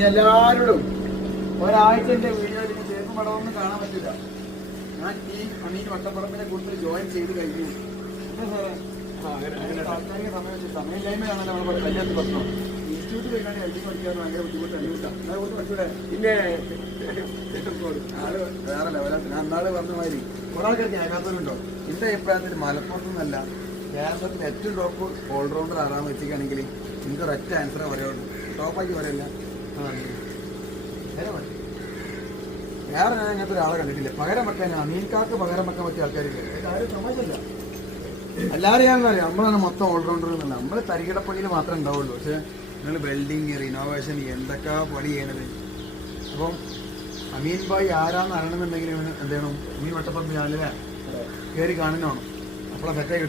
ഇനി എല്ലാവരോടും ഒരാഴ്ച എന്റെ വീഡിയോയിൽ ചേർന്ന് പടമൊന്നും കാണാൻ പറ്റില്ല. ഞാൻ ഈ അമീൻ വട്ടപ്പറമ്പിനെ കൂടുതൽ ജോയിൻ ചെയ്ത് കഴിഞ്ഞു. എന്താ സാറേ താൽക്കാലിക സമയമില്ലായ്മയാണല്ലോ നമ്മൾ കല്യാണത്തിൽ പ്രശ്നം. ഇൻസ്റ്റിറ്റ്യൂട്ടിൽ പോയിക്കാണ്ട് എഴുതി പഠിക്കാൻ ഭയങ്കര ബുദ്ധിമുട്ടാണ്. അതുകൊണ്ട് പഠിച്ചൂടെ? പിന്നെ ആള് വേറെ ലെവലാണ്. ഞാൻ അന്നാള് പറഞ്ഞ മാതിരി കുറെ ആൾക്കാർക്ക് കേൾക്കാത്തവരുണ്ടോ? എന്റെ അഭിപ്രായത്തിൽ മലപ്പുറത്തുനിന്നല്ല കേരളത്തിൽ ഏറ്റവും ടോപ്പ് ഓൾറൗണ്ടർ ആറാൻ വെച്ചിരിക്കുകയാണെങ്കിൽ നിങ്ങൾക്ക് ഒരൊറ്റ ആൻസറേ പറയുള്ളൂ. ടോപ്പാക്കി പറയല്ല, വേറെ ഞാൻ അങ്ങനത്തെ ഒരാളെ കണ്ടിട്ടില്ല. പകരം വെക്കാൻ അമീൻകാർക്ക് പകരം വെക്കാൻ പറ്റിയ ആൾക്കാരില്ല. കാര്യം സമാജമല്ല. എല്ലാവരും ഞാൻ പറയാം നമ്മളാണ് മൊത്തം ഓൾറൗണ്ടർ എന്നല്ല. നമ്മൾ തരികിടപ്പണിയിൽ മാത്രമേ ഉണ്ടാവുള്ളൂ. പക്ഷെ നിങ്ങൾ വെൽഡിങ്, റിനോവേഷൻ എന്തൊക്കെ പണി ചെയ്യണത്. അപ്പം അമീൻ ഭായി ആരാന്ന് അറിയണമെന്നുണ്ടെങ്കിൽ എന്ത് ചെയ്യണം? അമീൻ വട്ടപ്പറമ്പ് ചാനലിലെ കയറി കാണുന്നതാണ്. അപ്പോൾ സെറ്റായി കിട്ടും.